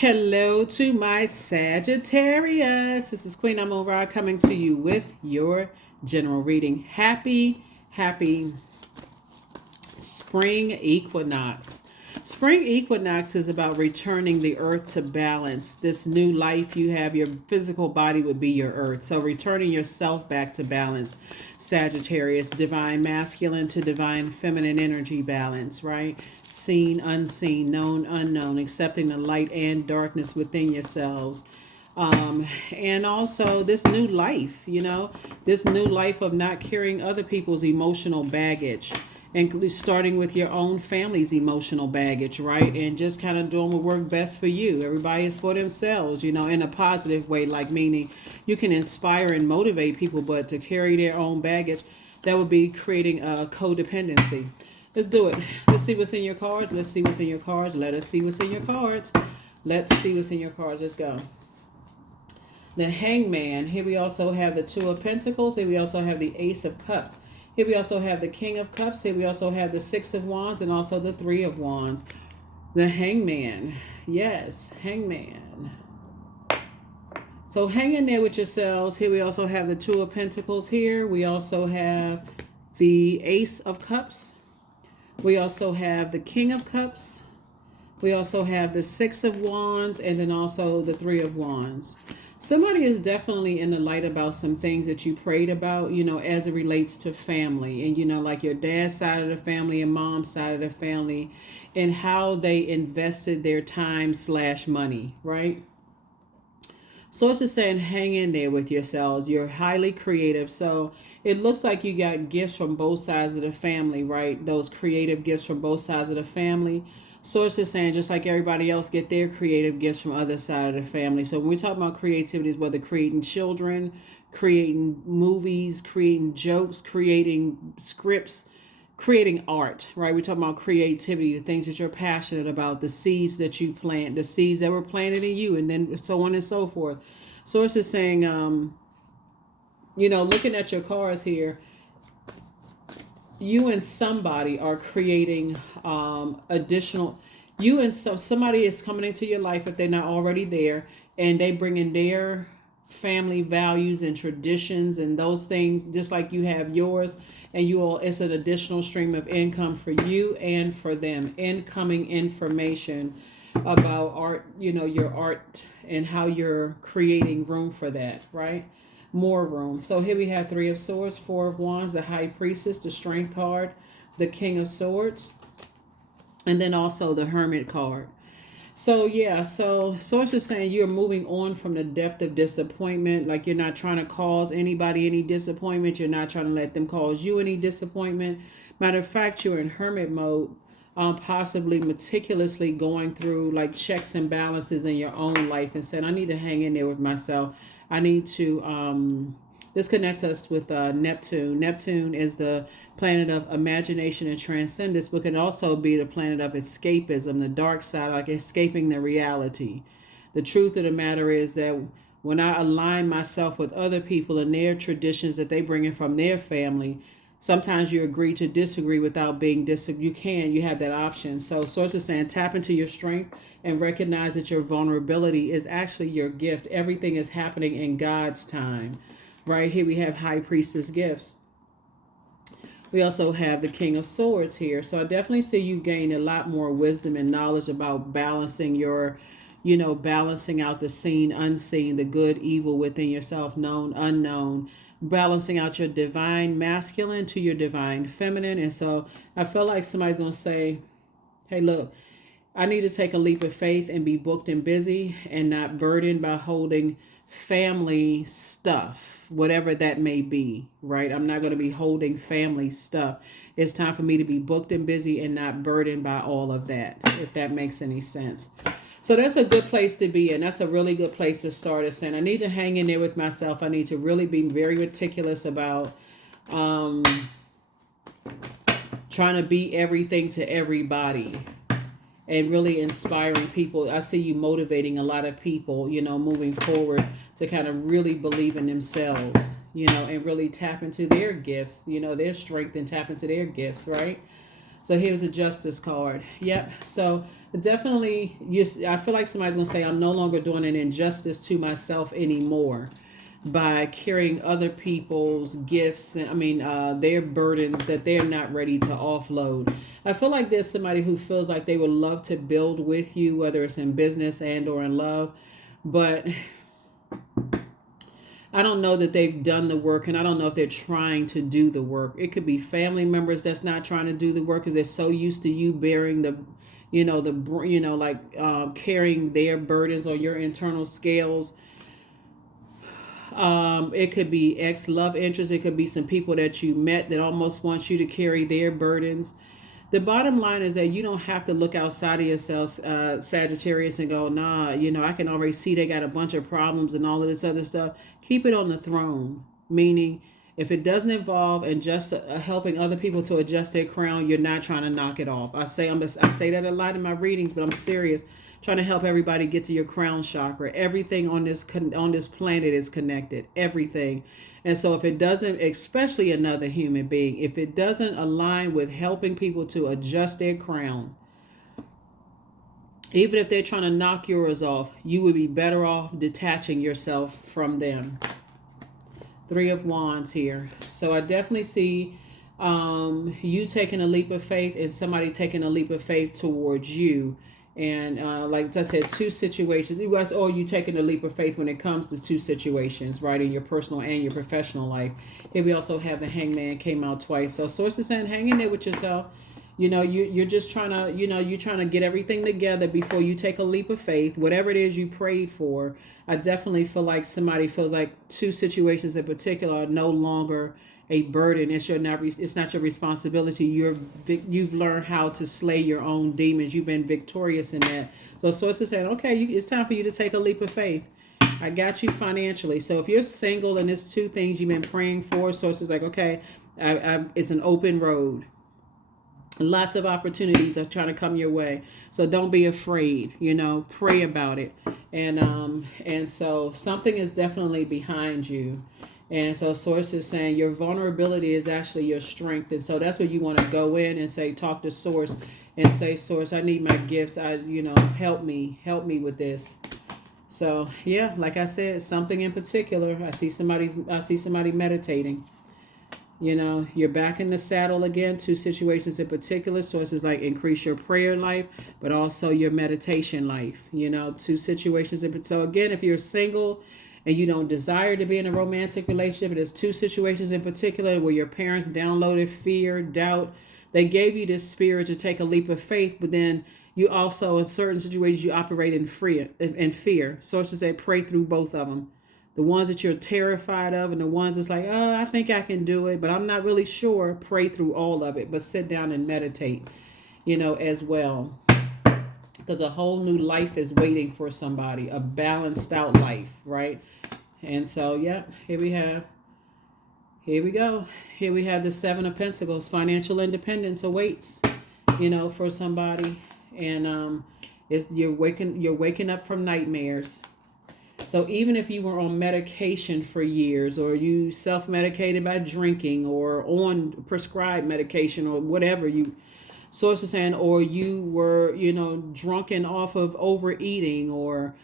Hello to my Sagittarius. This is Queen Amun Ra coming to you with your general reading. Happy spring equinox. Spring equinox is about returning the earth to balance. This new life you have, your physical body would be your earth. So returning yourself back to balance, Sagittarius, divine masculine to divine feminine energy balance, right? Seen, unseen, known, unknown, accepting the light and darkness within yourselves. And also this new life, this new life of not carrying other people's emotional baggage and starting with your own family's emotional baggage, right? And just kind of doing what works best for you. Everybody is for themselves, in a positive way, like meaning you can inspire and motivate people, but to carry their own baggage, that would be creating a codependency. Let's do it. Let's see what's in your cards. Let's see what's in your cards. Let us see what's in your cards. Let's see what's in your cards. Let's go. The Hangman. Here we also have the Two of Pentacles. Here we also have the Ace of Cups. Here we also have the King of Cups. Here we also have the Six of Wands and also the Three of Wands. The Hangman. Yes, Hangman. So hang in there with yourselves. Here we also have the Two of Pentacles here. We also have the Ace of Cups. We also have the King of Cups. We also have the Six of Wands and then also the Three of Wands. Somebody is definitely in the light about some things that you prayed about, as it relates to family and, like your dad's side of the family and mom's side of the family and how they invested their time/money, right? So it's just saying hang in there with yourselves. You're highly creative. So it looks like you got gifts from both sides of the family, right? Those creative gifts from both sides of the family. So it's just saying, just like everybody else get their creative gifts from other side of the family. So when we talk about creativity, is whether creating children, creating movies, creating jokes, creating scripts, creating art, right? We're talking about creativity, the things that you're passionate about, the seeds that you plant, the seeds that were planted in you, and then so on and so forth. So it's just saying, looking at your cards here, you and somebody are creating additional, you and somebody is coming into your life if they're not already there, and they bring in their family values and traditions and those things just like you have yours, and you all, it's an additional stream of income for you and for them, incoming information about art, your art and how you're creating room for that, right? More room. So here we have Three of Swords, Four of Wands, the High Priestess, the Strength card, the King of Swords, and then also the Hermit card. So yeah, so it's just saying you're moving on from the depth of disappointment. Like you're not trying to cause anybody any disappointment. You're not trying to let them cause you any disappointment. Matter of fact, you're in hermit mode, possibly meticulously going through like checks and balances in your own life and saying, I need to hang in there with myself. I need to, this connects us with Neptune. Neptune is the planet of imagination and transcendence, but can also be the planet of escapism, the dark side, like escaping the reality. The truth of the matter is that when I align myself with other people and their traditions that they bring in from their family, sometimes you agree to disagree without being you have that option. So source is saying tap into your strength and recognize that your vulnerability is actually your gift. Everything is happening in God's time. Right here we have High Priestess gifts. We also have the King of Swords here. So I definitely see you gain a lot more wisdom and knowledge about balancing your, balancing out the seen, unseen, the good, evil within yourself, known, unknown, balancing out your divine masculine to your divine feminine. And so I feel like somebody's going to say, hey, look, I need to take a leap of faith and be booked and busy and not burdened by holding family stuff, whatever that may be, right? I'm not going to be holding family stuff. It's time for me to be booked and busy and not burdened by all of that, if that makes any sense. So that's a good place to be in. That's a really good place to start us saying, I need to hang in there with myself. I need to really be very meticulous about trying to be everything to everybody and really inspiring people. I see you motivating a lot of people, moving forward to kind of really believe in themselves, and really tap into their gifts, their strength and tap into their gifts, right? So here's a Justice card. Yep. So Definitely, I feel like somebody's gonna say, I'm no longer doing an injustice to myself anymore by carrying other people's gifts and their burdens that they're not ready to offload. I feel like there's somebody who feels like they would love to build with you, whether it's in business and or in love, but I don't know that they've done the work, and I don't know if they're trying to do the work. It could be family members that's not trying to do the work because they're so used to you bearing the, carrying their burdens on your internal scales. It could be ex love interest. It could be some people that you met that almost want you to carry their burdens. The bottom line is that you don't have to look outside of yourself, Sagittarius, and go, nah, I can already see they got a bunch of problems and all of this other stuff. Keep it on the throne, meaning if it doesn't involve and just helping other people to adjust their crown, you're not trying to knock it off. I say that a lot in my readings, but I'm serious. Trying to help everybody get to your crown chakra. Everything on this planet is connected. Everything. And so if it doesn't, especially another human being, if it doesn't align with helping people to adjust their crown, even if they're trying to knock yours off, you would be better off detaching yourself from them. 3 of Wands here. So I definitely see you taking a leap of faith and somebody taking a leap of faith towards you. And like I said, 2 situations. It was, you taking a leap of faith when it comes to 2 situations, right, in your personal and your professional life. Here we also have the Hangman came out twice. So sources saying, hang in there with yourself. You're just trying to, you're trying to get everything together before you take a leap of faith. Whatever it is you prayed for, I definitely feel like somebody feels like 2 situations in particular are no longer a burden. It's not your responsibility. You've learned how to slay your own demons. You've been victorious in that. So sources saying, okay, it's time for you to take a leap of faith. I got you financially. So if you're single and there's 2 things you've been praying for, sources like, okay, it's an open road. Lots of opportunities are trying to come your way. So don't be afraid, pray about it. And so something is definitely behind you. And so source is saying your vulnerability is actually your strength. And so that's where you want to go in and say, talk to source and say, source, I need my gifts. Help me with this. So yeah, like I said, something in particular, I see somebody meditating. You're back in the saddle again. 2 situations in particular. Sources like increase your prayer life, but also your meditation life. 2 situations. So again, if you're single and you don't desire to be in a romantic relationship, there's 2 situations in particular where your parents downloaded fear, doubt. They gave you this spirit to take a leap of faith, but then you also, in certain situations, you operate in fear. Sources say pray through both of them. The ones that you're terrified of and the ones that's like, I think I can do it, but I'm not really sure. Pray through all of it, but sit down and meditate, as well. Because a whole new life is waiting for somebody, a balanced out life, right? And so, yeah, here we go. Here we have the 7 of Pentacles. Financial independence awaits, for somebody. And you're waking up from nightmares. So even if you were on medication for years, or you self-medicated by drinking, or on prescribed medication, or whatever sources saying, or you were, drunken off of overeating, or,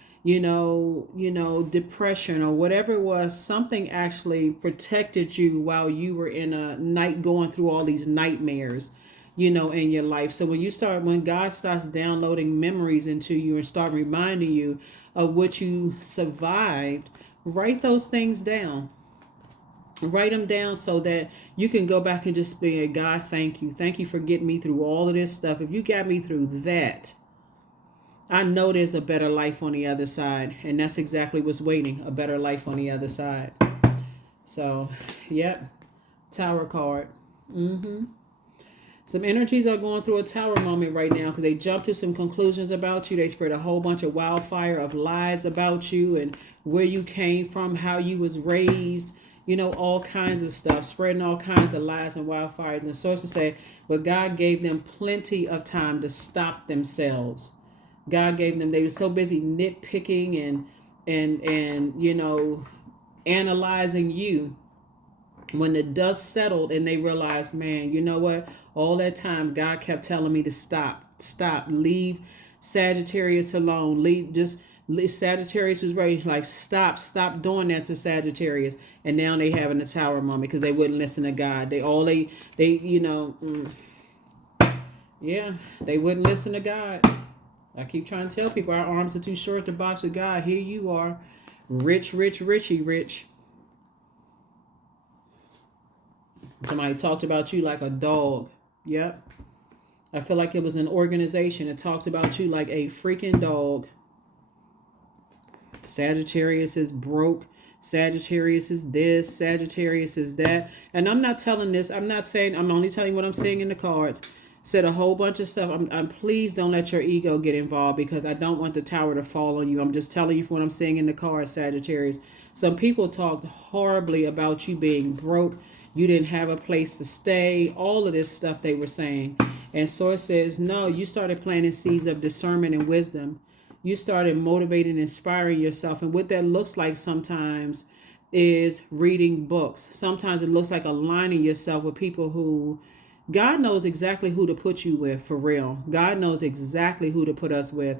depression, or whatever it was, something actually protected you while you were in a night going through all these nightmares, in your life. So when God starts downloading memories into you and start reminding you of what you survived, write those things down. Write them down so that you can go back and just be, God, thank you. Thank you for getting me through all of this stuff. If you got me through that, I know there's a better life on the other side. And that's exactly what's waiting, a better life on the other side. So, yep. Tower card. Some energies are going through a tower moment right now because they jump to some conclusions about you. They spread a whole bunch of wildfire of lies about you and where you came from, how you was raised, all kinds of stuff, spreading all kinds of lies and wildfires. And sources say, but God gave them plenty of time to stop themselves. God gave them, they were so busy nitpicking and analyzing you. When the dust settled and they realized, man, you know what? All that time, God kept telling me to stop, leave, Sagittarius alone. Sagittarius was ready, like, stop doing that to Sagittarius. And now they having a tower moment because they wouldn't listen to God. Yeah, they wouldn't listen to God. I keep trying to tell people our arms are too short to box with God. Here you are, rich. Somebody talked about you like a dog. Yep. I feel like it was an organization that talked about you like a freaking dog. Sagittarius is broke. Sagittarius is this. Sagittarius is that. And I'm not telling this. I'm not saying. I'm only telling you what I'm seeing in the cards. Said a whole bunch of stuff. I'm please don't let your ego get involved because I don't want the tower to fall on you. I'm just telling you what I'm seeing in the cards, Sagittarius. Some people talked horribly about you being broke. You didn't have a place to stay. All of this stuff they were saying. And Source says, no, you started planting seeds of discernment and wisdom. You started motivating, inspiring yourself. And what that looks like sometimes is reading books. Sometimes it looks like aligning yourself with people who God knows exactly who to put you with, for real. God knows exactly who to put us with.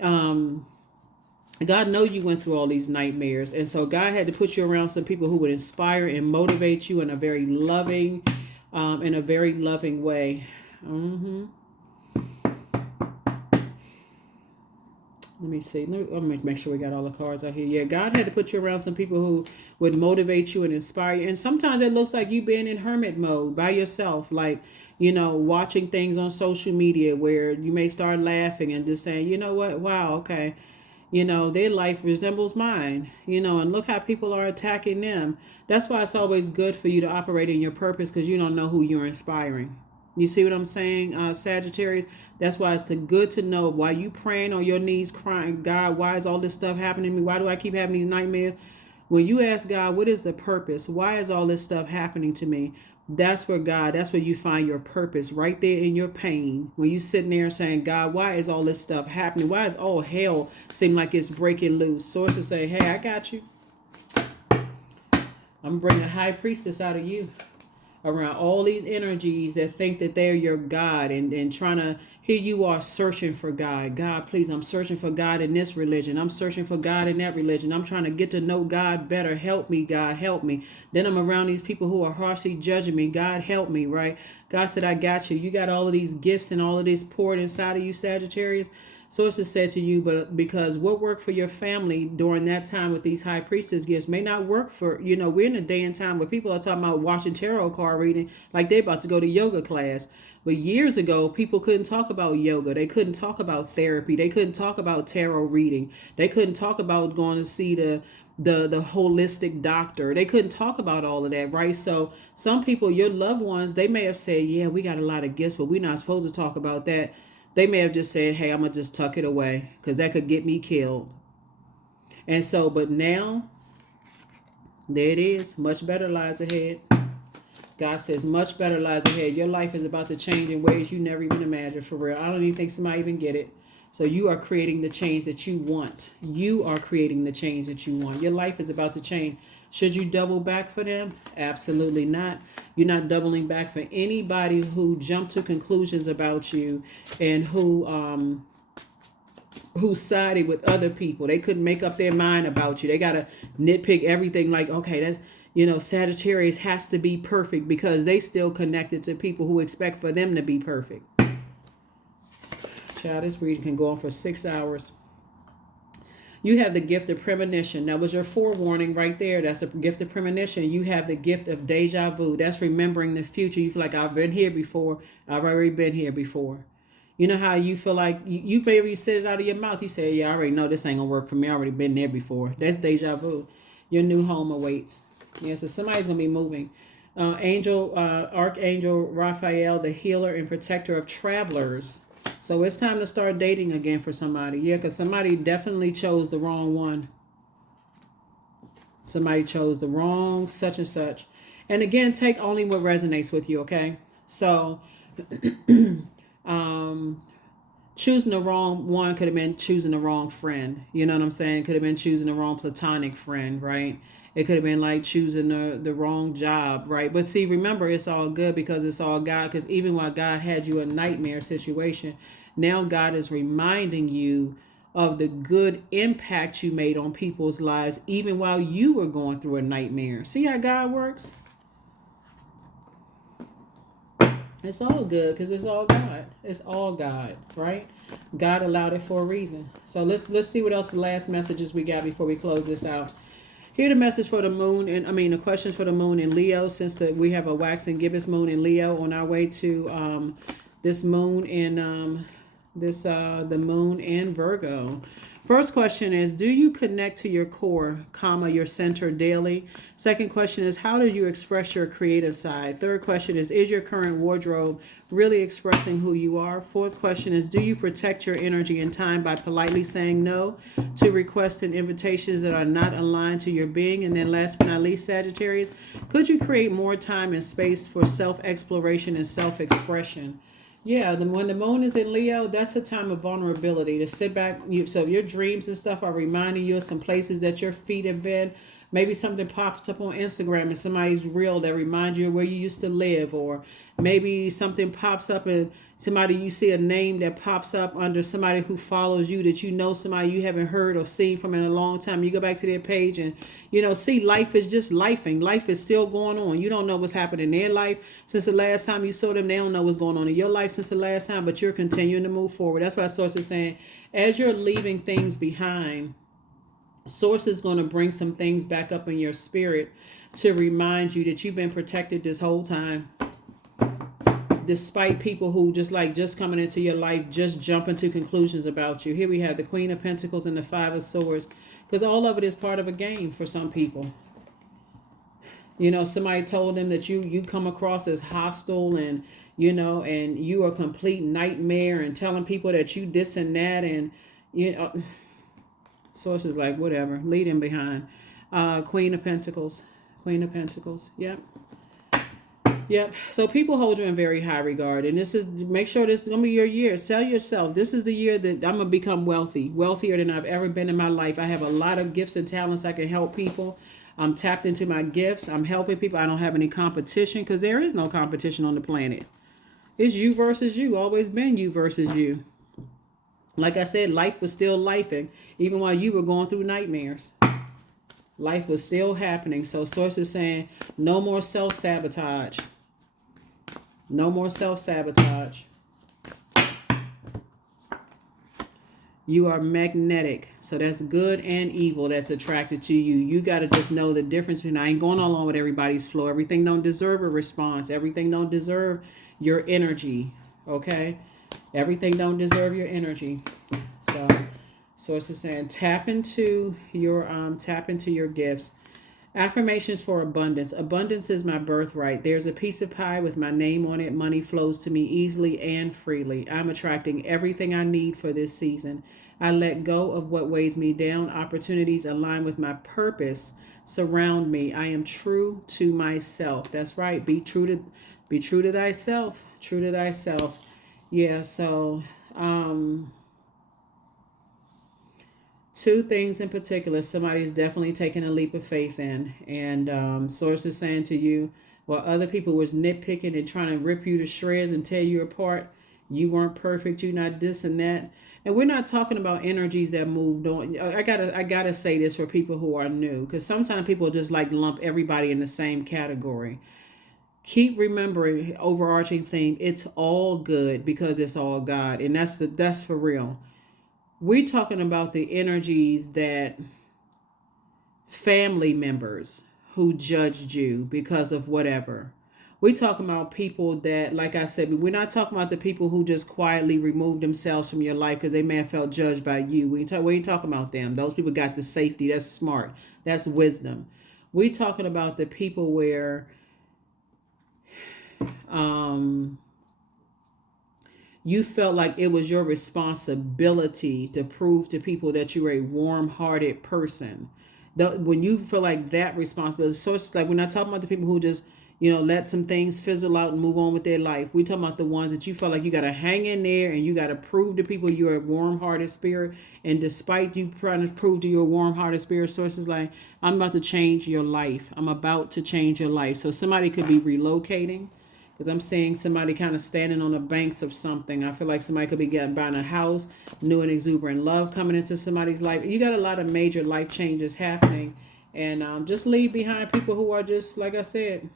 God knows you went through all these nightmares. And so God had to put you around some people who would inspire and motivate you in a very loving way. Let me see. Let me make sure we got all the cards out here. Yeah, God had to put you around some people who would motivate you and inspire you. And sometimes it looks like you being in hermit mode by yourself, like, watching things on social media where you may start laughing and just saying, you know what? Wow, okay. Their life resembles mine, and look how people are attacking them. That's why it's always good for you to operate in your purpose because you don't know who you're inspiring. You see what I'm saying, Sagittarius? That's why it's good to know why you praying on your knees crying, God, why is all this stuff happening to me? Why do I keep having these nightmares? When you ask God, what is the purpose? Why is all this stuff happening to me? That's where you find your purpose, right there in your pain. When you sitting there saying, God, why is all this stuff happening? Why is all hell seem like it's breaking loose? Sources say, hey, I got you. I'm bringing a high priestess out of you. Around all these energies that think that they're your God and trying to, here you are searching for God. God, please, I'm searching for God in this religion. I'm searching for God in that religion. I'm trying to get to know God better. Help me, God, help me. Then I'm around these people who are harshly judging me. God, help me, right? God said, I got you. You got all of these gifts and all of this poured inside of you, Sagittarius. Sources said to you, but because what worked for your family during that time with these high priestess gifts may not work for, we're in a day and time where people are talking about watching tarot card reading like they're about to go to yoga class. But years ago, people couldn't talk about yoga. They couldn't talk about therapy. They couldn't talk about tarot reading. They couldn't talk about going to see the holistic doctor. They couldn't talk about all of that, right? So some people, your loved ones, they may have said, yeah, we got a lot of gifts, but we're not supposed to talk about that. They may have just said, hey, I'm going to just tuck it away because that could get me killed. And so, but now, there it is. Much better lies ahead. God says much better lies ahead. Your life is about to change in ways you never even imagined, for real. I don't even think somebody even get it. So you are creating the change that you want. You are creating the change that you want. Your life is about to change. Should you double back for them? Absolutely not. You're not doubling back for anybody who jumped to conclusions about you and who sided with other people. They couldn't make up their mind about you. They got to nitpick everything like, okay, that's, Sagittarius has to be perfect because they still connected to people who expect for them to be perfect. Child, this reading can go on for 6 hours. You have the gift of premonition. That was your forewarning right there. That's a gift of premonition. You have the gift of deja vu. That's remembering the future. You feel like I've been here before. I've already been here before. You know how you feel like you maybe said it out of your mouth. You say, yeah, I already know this ain't going to work for me. I already been there before. That's deja vu. Your new home awaits. Yeah, so somebody's going to be moving. Archangel Raphael, the healer and protector of travelers. So it's time to start dating again for somebody. Yeah, because somebody definitely chose the wrong one. Somebody chose the wrong such and such. And again, take only what resonates with you, okay? So choosing the wrong one could have been choosing the wrong friend. You know what I'm saying? Could have been choosing the wrong platonic friend, right? It could have been like choosing the wrong job, right? But see, remember, it's all good because it's all God. Because even while God had you a nightmare situation, Now God is reminding you of the good impact you made on people's lives, even while you were going through a nightmare. See how God works? It's all good because it's all God. It's all God, right? God allowed it for a reason. So let's see what else the last messages we got before we close this out. Here the message for the moon, and the questions for the moon in Leo, since we have a waxing gibbous moon in Leo on our way to this moon in the moon in Virgo. First question is, do you connect to your core, your center daily? Second question is, how do you express your creative side? Third question is your current wardrobe really expressing who you are? Fourth question is, do you protect your energy and time by politely saying no to requests and invitations that are not aligned to your being? And then last but not least, Sagittarius, could you create more time and space for self-exploration and self-expression? Yeah, when the moon is in Leo, that's a time of vulnerability to sit back. So your dreams and stuff are reminding you of some places that your feet have been. Maybe something pops up on Instagram and somebody's reel that reminds you of where you used to live, or maybe something pops up and you see a name that pops up under somebody who follows you that somebody you haven't heard or seen from in a long time. You go back to their page and see life is just lifing. Life is still going on. You don't know what's happened in their life since the last time you saw them. They don't know what's going on in your life since the last time, but you're continuing to move forward. That's why Source is saying, as you're leaving things behind, Source is going to bring some things back up in your spirit to remind you that you've been protected this whole time. Despite people who just coming into your life, just jumping to conclusions about you. Here we have the Queen of Pentacles and the Five of Swords, because all of it is part of a game for some people. Somebody told them that you come across as hostile and you are a complete nightmare, and telling people that you this and that, and Source is like, whatever, leave them behind. Queen of Pentacles. Yep. Yep. So people hold you in very high regard. And make sure this is going to be your year. Tell yourself, this is the year that I'm going to become wealthier than I've ever been in my life. I have a lot of gifts and talents. I can help people. I'm tapped into my gifts. I'm helping people. I don't have any competition, because there is no competition on the planet. It's you versus you. Always been you versus you. Like I said, life was still lifing, even while you were going through nightmares. Life was still happening. So Source is saying, no more self-sabotage. No more self-sabotage. You are magnetic. So that's good and evil that's attracted to you. You got to just know the difference between, I ain't going along with everybody's flow. Everything don't deserve a response. Everything don't deserve your energy. Okay? Everything don't deserve your energy. So Source is saying, tap into your gifts. Affirmations for abundance. Abundance is my birthright. There's a piece of pie with my name on it. Money flows to me easily and freely. I'm attracting everything I need for this season. I let go of what weighs me down. Opportunities align with my purpose surround me. I am true to myself. That's right. Be true to thyself. True to thyself. Yeah, so two things in particular somebody's definitely taking a leap of faith in. And Source is saying to you, while other people was nitpicking and trying to rip you to shreds and tear you apart, you weren't perfect, you're not this and that. And we're not talking about energies that moved on. I gotta say this for people who are new, because sometimes people just lump everybody in the same category. Keep remembering, overarching theme, it's all good because it's all God. And that's for real. We're talking about the energies that family members who judged you because of whatever. We're talking about people that, like I said, we're not talking about the people who just quietly removed themselves from your life because they may have felt judged by you. We ain't talking about them. Those people got the safety. That's smart. That's wisdom. We're talking about the people where you felt like it was your responsibility to prove to people that you were a warm-hearted person. When you feel like that responsibility, so it's like we're not talking about the people who just, let some things fizzle out and move on with their life. We're talking about the ones that you felt like you got to hang in there and you got to prove to people you're a warm-hearted spirit. And despite you trying to prove to your warm-hearted spirit, Source is like, I'm about to change your life. I'm about to change your life. So somebody could be relocating. because I'm seeing somebody kind of standing on the banks of something. I feel like somebody could be buying a house, new and exuberant love coming into somebody's life. You got a lot of major life changes happening, and just leave behind people who are just, like I said,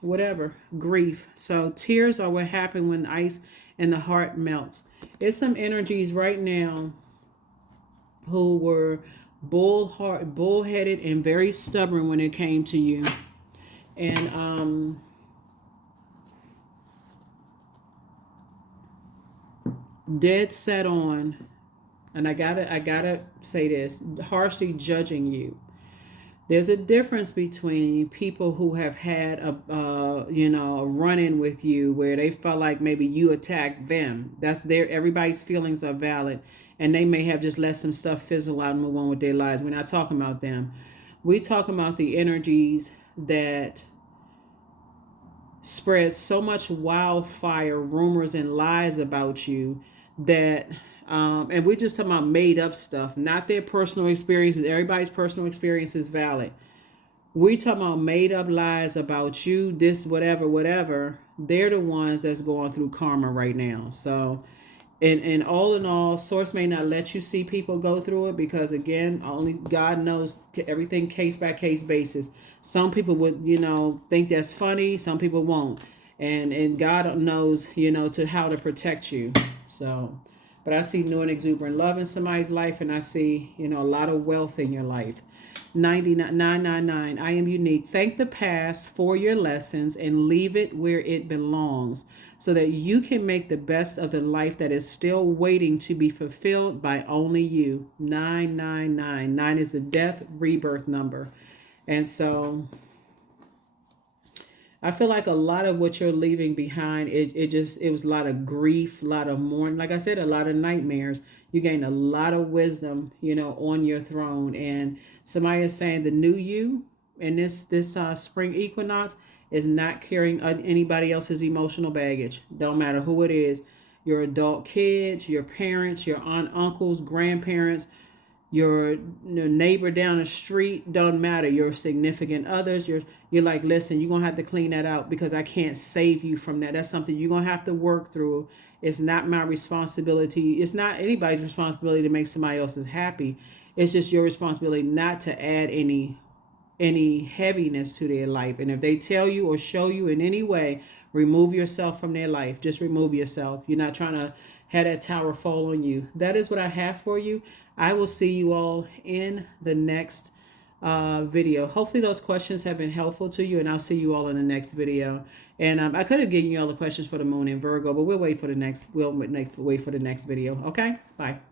whatever, grief. So tears are what happen when ice in the heart melts. It's some energies right now who were bullheaded and very stubborn when it came to you, and dead set on, and I gotta say this, harshly judging you. There's a difference between people who have had a run-in with you where they felt like maybe you attacked them. That's their, everybody's feelings are valid, and they may have just let some stuff fizzle out and move on with their lives. We're not talking about them. We talking about the energies that spread so much wildfire, rumors, and lies about you that and we're just talking about made up stuff, not their personal experiences. Everybody's personal experience is valid. We talking about made up lies about you, this, whatever. They're the ones that's going through karma right now. So, and all in all, source may not let you see people go through it because, again, only God knows everything, case by case basis. Some people would, think that's funny. Some people won't. And God knows, to how to protect you. So, but I see new and exuberant love in somebody's life, and I see, a lot of wealth in your life. 999. I am unique. Thank the past for your lessons and leave it where it belongs so that you can make the best of the life that is still waiting to be fulfilled by only you. 999. 9 is the death rebirth number. And so I feel like a lot of what you're leaving behind, it was a lot of grief, a lot of mourning. Like I said, a lot of nightmares. You gained a lot of wisdom, on your throne. And somebody is saying the new you in this spring equinox is not carrying anybody else's emotional baggage. Don't matter who it is. Your adult kids, your parents, your aunt, uncles, grandparents, your neighbor down the street, don't matter. Your significant others, you're like, listen, you're gonna have to clean that out because I can't save you from that. That's something you're gonna have to work through. It's not my responsibility. It's not anybody's responsibility to make somebody else happy. It's just your responsibility not to add any heaviness to their life. And if they tell you or show you in any way, remove yourself from their life. Just remove yourself. You're not trying to have that tower fall on you. That is what I have for you. I will see you all in the next video. Hopefully those questions have been helpful to you, and I'll see you all in the next video. And I could have given you all the questions for the moon in Virgo, but we'll wait for the next video. Okay, bye.